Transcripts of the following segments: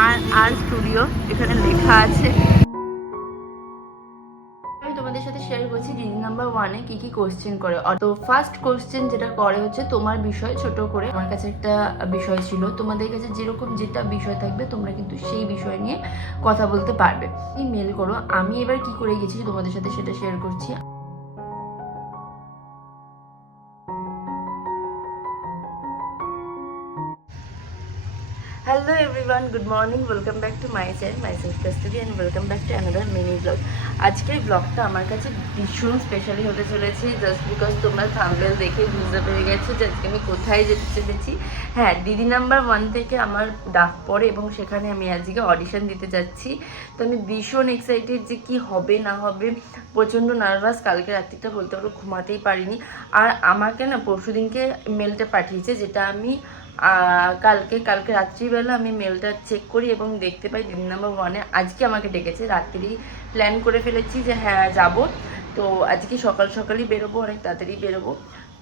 আর studio এখানে লেখা আছে। আমি তোমাদের সাথে শেয়ার করছি ডিডি নাম্বার 1-এ কি কি কোশ্চেন করে। তো ফার্স্ট কোশ্চেন যেটা করে হচ্ছে তোমার বিষয় ছোট করে। আমার কাছে একটা বিষয় ছিল, তোমাদের কাছে যেরকম যেটা বিষয় থাকবে তোমরা কিন্তু সেই বিষয় নিয়ে কথা বলতে পারবে। মেল করো। আমি এবার কি করে গেছি তোমাদের সাথে সেটা শেয়ার করছি। Hello everyone, good morning, welcome back to my channel, my self custody and welcome back to another mini blog. আজকের ব্লগটা আমার কাছে ভীষণ স্পেশালি হতে চলেছে, জাস্ট বিকজ তোমরা থাম্বনেল দেখে বুঝতে পেরে গেছো যে আজকে আমি কোথায় যেতে চলেছি। হ্যাঁ, ডিডি নাম্বার 1 থেকে আমার ডাক পড়ে এবং সেখানে আমি আজকে অডিশন দিতে যাচ্ছি। তো আমি ভীষণ এক্সাইটেড যে কি হবে না হবে, প্রচণ্ড নার্ভাস। কালকে রাত্রিটা বলতে পারো ঘুমাতেই পারিনি। আর আমাকে না পরশুদিনকে মেলটা পাঠিয়েছে, যেটা আমি কালকে রাত্রিবেলা আমি মেলটা চেক করি এবং দেখতে পাই ডিডি নাম্বার 1-এ আজকে আমাকে ডেকেছে। রাত্রি প্ল্যান করে ফেলেছি যে হ্যাঁ যাব। তো আজকে সকালই বেরোবো, অনেক তাড়াতাড়ি বেরোবো।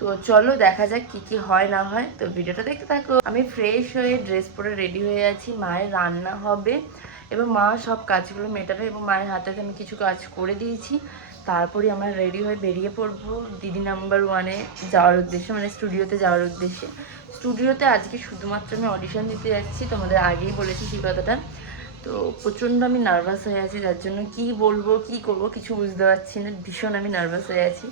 তো চলো দেখা যাক কি কি হয় না হয়। তো ভিডিওটা দেখতে থাকো। আমি ফ্রেশ হয়ে ড্রেস পরে রেডি হয়ে আছি। মায়ের রান্না হবে এবং মা সব কাজগুলো মেটাবে এবং মায়ের হাতে আমি কিছু কাজ করে দিয়েছি। তারপরে আমরা রেডি হয়ে বেরিয়ে পড়বো ডিডি নাম্বার 1-এ যাওয়ার উদ্দেশ্যে, মানে স্টুডিওতে যাওয়ার উদ্দেশ্যে। স্টুডিওতে আজকে শুধুমাত্র আমি অডিশন দিতে যাচ্ছি, তোমাদের আগেই বলেছি সেই কথাটা। তো প্রচণ্ড আমি নার্ভাস হয়ে আছি, যার জন্য কি বলবো কি করবো কিছু বুঝতে পারছি না, ভীষণ আমি নার্ভাস হয়ে আছি।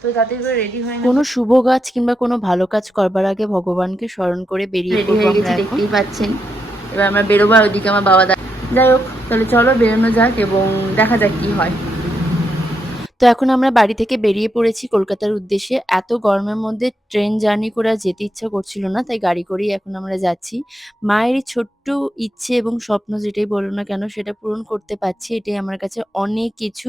তো তাতে এবার রেডি হয় না। কোনো শুভ কাজ কিংবা কোনো ভালো কাজ করবার আগে ভগবানকে স্মরণ করে বেরিয়ে রেডি হয়ে গেছি, দেখতেই পাচ্ছেন। এবার আমরা বেরোবো, আর ওইদিকে আমার বাবা যাই হোক, তাহলে চলো বেরোনো যাক এবং দেখা যাক কি হয়। তো এখন আমরা বাড়ি থেকে বেরিয়ে পড়েছি কলকাতার উদ্দেশ্যে। এত গরমের মধ্যে ট্রেন জার্নি করে আর যেতে ইচ্ছা করছিল না, তাই গাড়ি করেই এখন আমরা যাচ্ছি। মায়ের এই ছোট্ট ইচ্ছে এবং স্বপ্ন যেটাই বলো না কেন সেটা পূরণ করতে পারছি, এটাই আমার কাছে অনেক কিছু।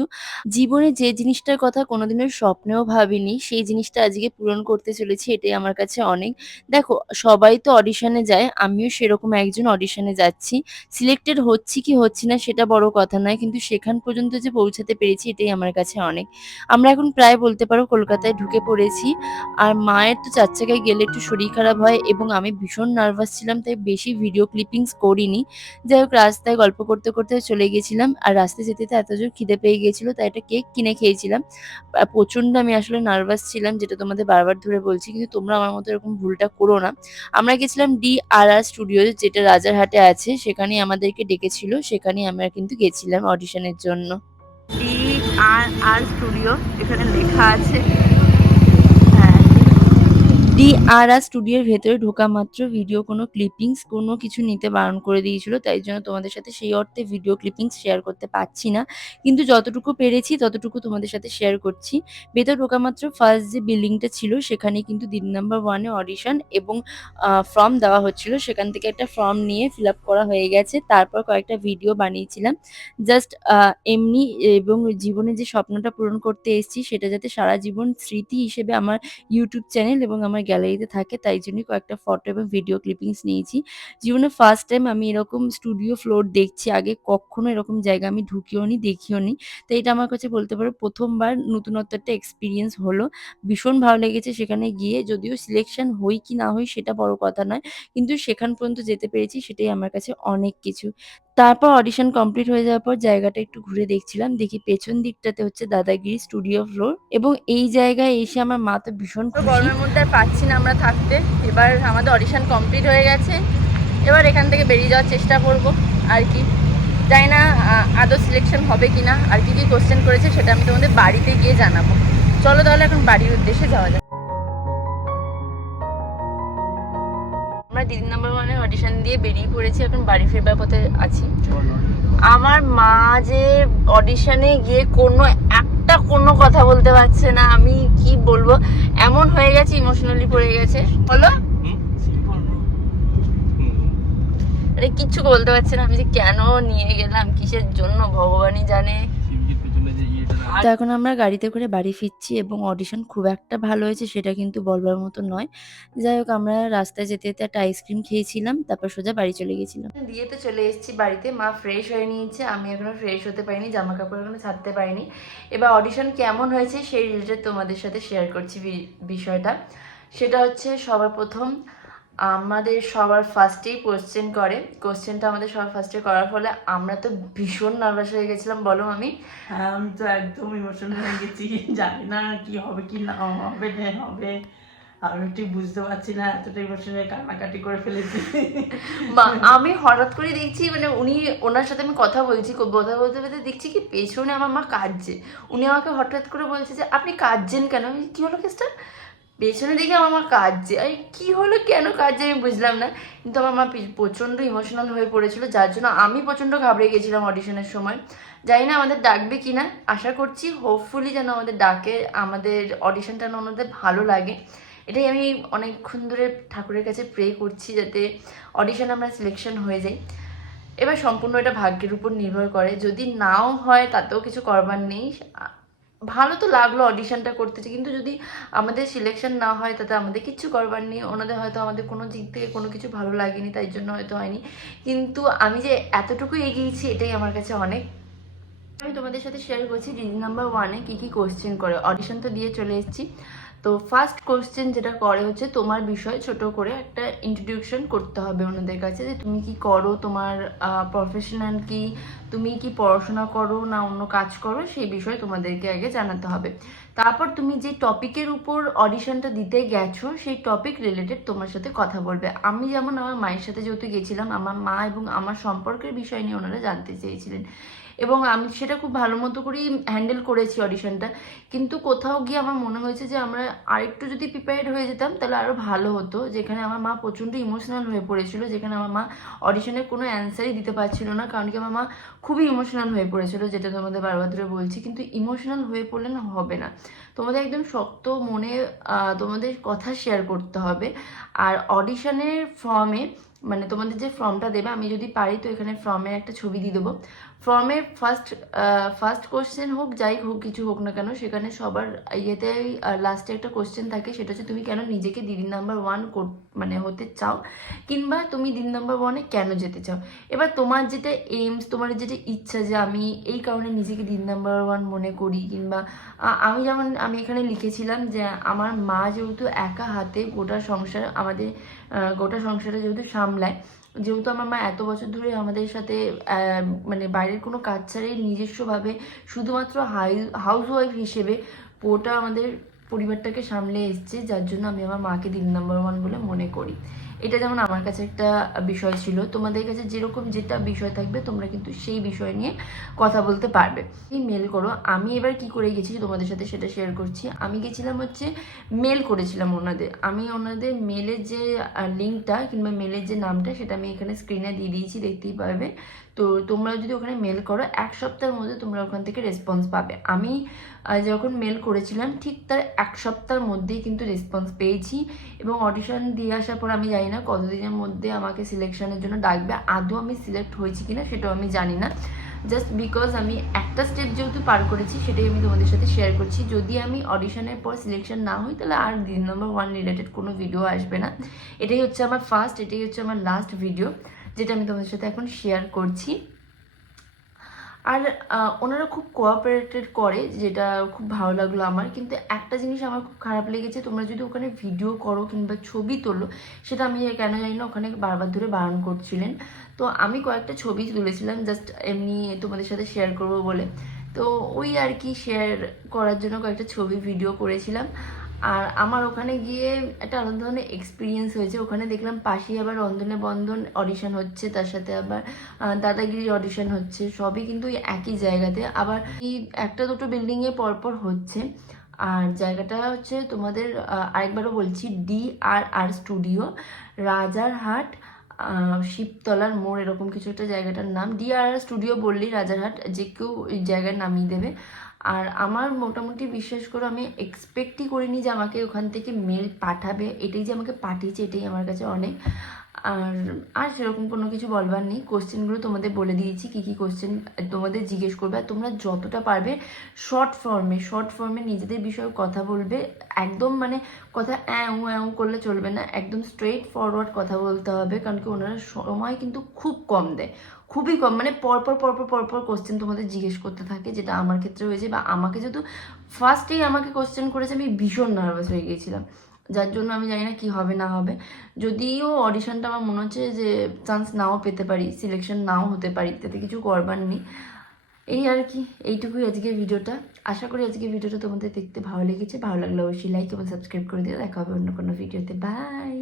জীবনে যে জিনিসটার কথা কোনোদিনও স্বপ্নেও ভাবিনি সেই জিনিসটা আজকে পূরণ করতে চলেছি, এটাই আমার কাছে অনেক। দেখো, সবাই তো অডিশনে যায়, আমিও সেরকম একজন অডিশনে যাচ্ছি। সিলেক্টেড হচ্ছি কি হচ্ছি না সেটা বড় কথা নয়, কিন্তু সেখান পর্যন্ত যে পৌঁছাতে পেরেছি এটাই আমার কাছে অনেক। আমরা এখন প্রায় বলতে পারো কলকাতায় ঢুকে পড়েছি। আর মায়ের তো ৪ চাকায় গেলে একটু শরীর খারাপ হয় এবং আমি ভীষণ নার্ভাস ছিলাম, তাই বেশি ভিডিও ক্লিপিংস করিনি। যাই হোক, রাস্তায় গল্প করতে করতে চলে গেছিলাম। আর রাস্তায় যেতে যেতে এত জোর খিদে পেয়ে গিয়েছিল, তাই একটা কেক কিনে খেয়েছিলাম। প্রচণ্ড আমি আসলে নার্ভাস ছিলাম, যেটা তোমাদের বারবার ধরে বলছি, কিন্তু তোমরা আমার মতো এরকম ভুলটা করো না। আমরা গেছিলাম DRR স্টুডিও, যেটা রাজারহাটে আছে, সেখানেই আমাদেরকে ডেকেছিল, সেখানেই আমরা কিন্তু গেছিলাম অডিশনের জন্য। DRR স্টুডিও এখানে লেখা আছে। DRR স্টুডিওর ভেতরে ঢোকা মাত্র ভিডিও কোনো ক্লিপিংস কোনো কিছু নিতে বারণ করে দিয়েছিল, তাই জন্য তোমাদের সাথে সেই অর্থে ভিডিও ক্লিপিংস শেয়ার করতে পারছি না, কিন্তু যতটুকু পেরেছি ততটুকু তোমাদের সাথে শেয়ার করছি। ভেতর ঢোকা মাত্র ফার্স্ট যে বিল্ডিংটা ছিল সেখানে কিন্তু ডিডি নাম্বার 1-এ অডিশন এবং ফর্ম দেওয়া হচ্ছিল। সেখান থেকে একটা ফর্ম নিয়ে ফিল আপ করা হয়ে গেছে। তারপর কয়েকটা ভিডিও বানিয়েছিলাম জাস্ট এমনি, এবং জীবনে যে স্বপ্নটা পূরণ করতে এসেছি সেটা যাতে সারা জীবন স্মৃতি হিসেবে আমার ইউটিউব চ্যানেল এবং আমার গ্যালারিতে থাকে, তাই জন্যই কয়েকটা ফটো এবং ভিডিও ক্লিপিংস নিয়েছি। জীবনে ফার্স্ট টাইম আমি এরকম স্টুডিও ফ্লোর দেখছি, আগে কখনো এরকম জায়গা আমি ঢুকিও নি, দেখিও নি। তো এটা আমার কাছে বলতে পারো ১ম বার নতুনত্ব একটা এক্সপেরিয়েন্স হলো। ভীষণ ভালো লেগেছে সেখানে গিয়ে, যদিও সিলেকশন হই কি না হই সেটা বড় কথা নয়, কিন্তু সেখান পর্যন্ত যেতে পেরেছি সেটাই আমার কাছে অনেক কিছু। তারপর অডিশন কমপ্লিট হয়ে যাওয়ার পর জায়গাটা একটু ঘুরে দেখছিলাম, দেখি পেছন দিকটাতে হচ্ছে দাদাগিরি স্টুডিও ফ্লোর, এবং এই জায়গায় এসে আমার মা তো ভীষণ খুশি। গরমের মধ্যে আর পাচ্ছি না আমরা থাকতে। এবার আমাদের অডিশন কমপ্লিট হয়ে গেছে, এবার এখান থেকে বেরিয়ে যাওয়ার চেষ্টা করব আর কি। জানি না আদৌ সিলেকশন হবে কিনা, আর কি কি কোশ্চেন করেছে সেটা আমি তোমাদের বাড়িতে গিয়ে জানাবো। চলো তাহলে এখন বাড়ির উদ্দেশ্যে যাওয়া যাক। আমরা ডিডি নাম্বার 1-এর অডিশন দিয়ে বেরিয়ে পড়েছি, এখন বাড়ি ফেরবার পথে আছি। আমার মা যে অডিশনে গিয়ে কোনো কথা বলতে পারছে না, আমি কি বলবো, এমন হয়ে গেছে, ইমোশনালি পড়ে গেছে। হলো আরে কিচ্ছু বলতে পারছে না, আমি যে কেন নিয়ে গেলাম কিসের জন্য ভগবানই জানে। তো এখন আমরা গাড়িতে করে বাড়ি ফিরছি এবং অডিশন খুব একটা ভালো হয়েছে সেটা কিন্তু বলবার মতো নয়। যাই হোক, আমরা রাস্তায় যেতে যেতে একটা আইসক্রিম খেয়েছিলাম, তারপর সোজা বাড়ি চলে গেছিলাম। দিয়ে তো চলে এসেছি বাড়িতে, মা ফ্রেশ হয়ে নিয়েছে, আমি এখনো ফ্রেশ হতে পারিনি, জামা কাপড় এখনো ছাড়তে পারিনি। এবার অডিশন কেমন হয়েছে সেই রিলেটেড তোমাদের সাথে শেয়ার করছি বিষয়টা। সেটা হচ্ছে সবার প্রথম আমাদের সবার ফার্স্টেই কোশ্চেন করে, কোশ্চেনটা আমাদের সবার ফার্স্টে করার ফলে আমরা তো ভীষণ নার্ভাস হয়ে গেছিলাম। বলো আমি। হ্যাঁ, আমি তো একদম ইমোশনাল হয়ে গেছি, জানি না কি হবে কি না হবে না হবে, আমি ঠিক বুঝতে পারছি না, এতটা ইমোশনাল কান্নাকাটি করে ফেলেছি। আমি হঠাৎ করে দেখছি মানে ওনার সাথে আমি কথা বলছি, কথা বলতে বলতে দেখছি কি পেছনে আমার মা কাঁদছে। উনি আমাকে হঠাৎ করে বলছে যে আপনি কাঁদছেন কেন? আমি কি হলো কেসটা? পেছনে দেখে আমার মা কাঁদছে। আমি কি হলো, কেন কাঁদছে আমি বুঝলাম না, কিন্তু আমার মা প্রচণ্ড ইমোশনাল হয়ে পড়েছিল, যার জন্য আমি প্রচণ্ড ঘাবড়ে গেছিলাম অডিশনের সময়। জানি না আমাদের ডাকবে কিনা, আশা করছি হোপফুলি যেন আমাদের ডাকে, আমাদের অডিশনটা যেন ওনাদের ভালো লাগে। এটাই আমি অনেকক্ষণ ধরে ঠাকুরের কাছে প্রে করছি, যাতে অডিশনে আমরা সিলেকশন হয়ে যাই। এবার সম্পূর্ণ এটা ভাগ্যের উপর নির্ভর করে, যদি নাও হয় তাতেও কিছু করবার নেই। ভালো তো লাগলো অডিশনটা করতে, কিন্তু যদি আমাদের সিলেকশন না হয় তাতে আমাদের কিচ্ছু করবার নেই। ওনাদের হয়তো আমাদের কোনো দিক থেকে কোনো কিছু ভালো লাগেনি, তাই জন্য হয়তো হয়নি, কিন্তু আমি যে এতটুকু এগিয়েছি এটাই আমার কাছে অনেক। আমি তোমাদের সাথে শেয়ার করছি ডিজি নাম্বার 1-এ কী কী কোশ্চেন করে। অডিশন তো দিয়ে চলে এসেছি। তো ফার্স্ট কোশ্চেন যেটা করে হচ্ছে তোমার বিষয়ে ছোট করে একটা ইন্ট্রোডিউকশন করতে হবে ওনাদের কাছে, যে তুমি কি করো, তোমার প্রফেশনাল কি, তুমি কি পড়াশোনা করো না অন্য কাজ করো, সেই বিষয়ে তোমাদেরকে আগে জানাতে হবে। তারপর তুমি যে টপিকের উপর অডিশনটা দিতে গেছো সেই টপিক রিলেটেড তোমার সাথে কথা বলবে। আমি যেমন আমার মায়ের সাথে যেহেতু গেছিলাম, আমার মা এবং আমার সম্পর্কের বিষয় নিয়ে ওনারা জানতে চেয়েছিলেন, এবং আমি সেটা খুব ভালো মতো করেই হ্যান্ডেল করেছি অডিশনটা। কিন্তু কোথাও গিয়ে আমার মনে হয়েছে যে আমরা আরেকটু যদি প্রিপেয়ার্ড হয়ে যেতাম তাহলে আরও ভালো হতো, যেখানে আমার মা প্রচণ্ড ইমোশনাল হয়ে পড়েছিল, যেখানে আমার মা অডিশনের কোনো অ্যান্সারই দিতে পারছিল না, কারণ কি আমার মা খুবই ইমোশনাল হয়ে পড়েছিল, যেটা তোমাদের বারবার ধরে বলছি। কিন্তু ইমোশনাল হয়ে পড়লে না হবে না, তোমাদের একদম শক্ত মনে তোমাদের কথা শেয়ার করতে হবে। আর অডিশনের ফর্মে, মানে তোমাদের যে ফর্মটা দেবে, আমি যদি পারি তো এখানে ফর্মের একটা ছবি দিয়ে দেবো। ফর্মের ফার্স্ট কোশ্চেন হোক, যাই হোক কিছু হোক না কেন, সেখানে সবার ইয়েতে লাস্টে একটা কোশ্চেন থাকে, সেটা হচ্ছে তুমি কেন নিজেকে দিদি নাম্বার 1 মানে হতে চাও, কিংবা তুমি দিদি নাম্বার 1-এ কেন যেতে চাও। এবার তোমার যেটা এইমস, তোমার যেটা ইচ্ছা যে আমি এই কারণে নিজেকে দিদি নাম্বার 1 মনে করি, কিংবা আমি এখানে লিখেছিলাম যে আমার মা যেহেতু একা হাতে গোটা সংসার, আমাদের গোটা সংসারে যেহেতু সামলায়, যেহেতু আমার মা এত বছর ধরে আমাদের সাথে মানে বাইরের কোনো কাজ ছাড়াই নিজস্বভাবে শুধুমাত্র হাউস ওয়াইফ হিসেবে পুরোটা আমাদের পরিবারটাকে সামলে এসছে, যার জন্য আমি আমার মাকে দিন নাম্বার 1 বলে মনে করি। এটা যেমন আমার কাছে একটা বিষয় ছিল, তোমাদের কাছে যেরকম যেটা বিষয় থাকবে তোমরা কিন্তু সেই বিষয় নিয়ে কথা বলতে পারবে। মেল করো। আমি এবার কি করে গেছি তোমাদের সাথে সেটা শেয়ার করছি। আমি গেছিলাম হচ্ছে মেল করেছিলাম ওনাদের। আমি ওনাদের মেলের যে লিঙ্কটা কিংবা মেলের যে নামটা সেটা আমি এখানে স্ক্রিনে দিয়ে দিয়েছি, দেখতেই পারবে। তো তোমরা যদি ওখানে মেল করো 1 সপ্তাহের মধ্যে তোমরা ওখান থেকে রেসপন্স পাবে। আমি যখন মেল করেছিলাম ঠিক তার 1 সপ্তাহের মধ্যেই কিন্তু রেসপন্স পেয়েছি, এবং অডিশন দিয়ে আসার পর আমি জানি না কতদিনের মধ্যে আমাকে সিলেকশনের জন্য ডাকবে। আদৌ আমি সিলেক্ট হয়েছি কিনা সেটাও আমি জানি না, জাস্ট বিকজ আমি একটা স্টেপ যেহেতু পার করেছি সেটাই আমি তোমাদের সাথে শেয়ার করছি। যদি আমি অডিশনের পর সিলেকশন না হই তাহলে আর দিন নাম্বার 1 রিলেটেড কোনো ভিডিও আসবে না। এটাই হচ্ছে আমার ফার্স্ট, এটাই হচ্ছে আমার লাস্ট ভিডিও যেটা আমি তোমাদের সাথে এখন শেয়ার করছি। আর ওনারা খুব কোঅপারেটেড করে, যেটা খুব ভালো লাগলো আমার। কিন্তু একটা জিনিস আমার খুব খারাপ লেগেছে, তোমরা যদি ওখানে ভিডিও করো কিংবা ছবি তোলো, সেটা আমি কেন জানি না ওখানে বারবার ধরে বারণ করছিলেন। তো আমি কয়েকটা ছবি তুলেছিলাম জাস্ট এমনি তোমাদের সাথে শেয়ার করবো বলে, তো ওই আর কি শেয়ার করার জন্য কয়েকটা ছবি ভিডিও করেছিলাম। আর আমার ওখানে গিয়ে একটা আলাদা ধরনের এক্সপিরিয়েন্স হয়েছে। ওখানে দেখলাম পাশেই আবার রন্ধনে বন্ধন অডিশন হচ্ছে, তার সাথে আবার দাদাগিরি অডিশন হচ্ছে, সবই কিন্তু একই জায়গাতে, আবার এই একটা দুটো বিল্ডিংয়ে পরপর হচ্ছে। আর জায়গাটা হচ্ছে তোমাদের আরেকবারও বলছি, DRR স্টুডিও, রাজারহাট শিবতলার মোড়, এরকম কিছু একটা জায়গাটার নাম। DRR স্টুডিও বললেই রাজারহাট যে কেউ ওই জায়গায় নামিয়ে দেবে। আর আমার মোটামুটি বিশ্বাস করো আমি এক্সপেক্টই করিনি যে আমাকে ওখান থেকে মেল পাঠাবে, এটাই যে আমাকে পাঠিয়েছে এটাই আমার কাছে অনেক। আর আর সেরকম কোনো কিছু বলবার নেই। কোশ্চেনগুলো তোমাদের বলে দিয়েছি কী কী কোশ্চেন তোমাদের জিজ্ঞেস করবে, আর তোমরা যতটা পারবে শর্ট ফর্মে নিজেদের বিষয়ে কথা বলবে। একদম মানে কথা অ্যাঁ করলে চলবে না, একদম স্ট্রেট ফরওয়ার্ড কথা বলতে হবে, কারণ কি ওনারা সময় কিন্তু খুব কম দেয়, খুবই কম, মানে পরপর কোশ্চেন তোমাদের জিজ্ঞেস করতে থাকে, যেটা আমার ক্ষেত্রে হয়েছে। বা আমাকে যেহেতু ফার্স্টেই আমাকে কোশ্চেন করেছে, আমি ভীষণ নার্ভাস হয়ে গিয়েছিলাম। যার জন্য আমি জানি না কি হবে না হবে। যদিও অডিশনটা আমার মনে হচ্ছে যে চান্স নাও পেতে পারি, সিলেকশন নাও হতে পারি, তাতে কিছু করবার নেই। এই আর কি, এইটুকুই আজকে ভিডিওটা। আশা করি আজকে ভিডিওটা তোমাদের দেখতে ভালো লেগেছে। ভালো লাগলে অবশ্যই লাইক এবং সাবস্ক্রাইব করে দিও। দেখা হবে অন্য কোনো ভিডিওতে। বাই।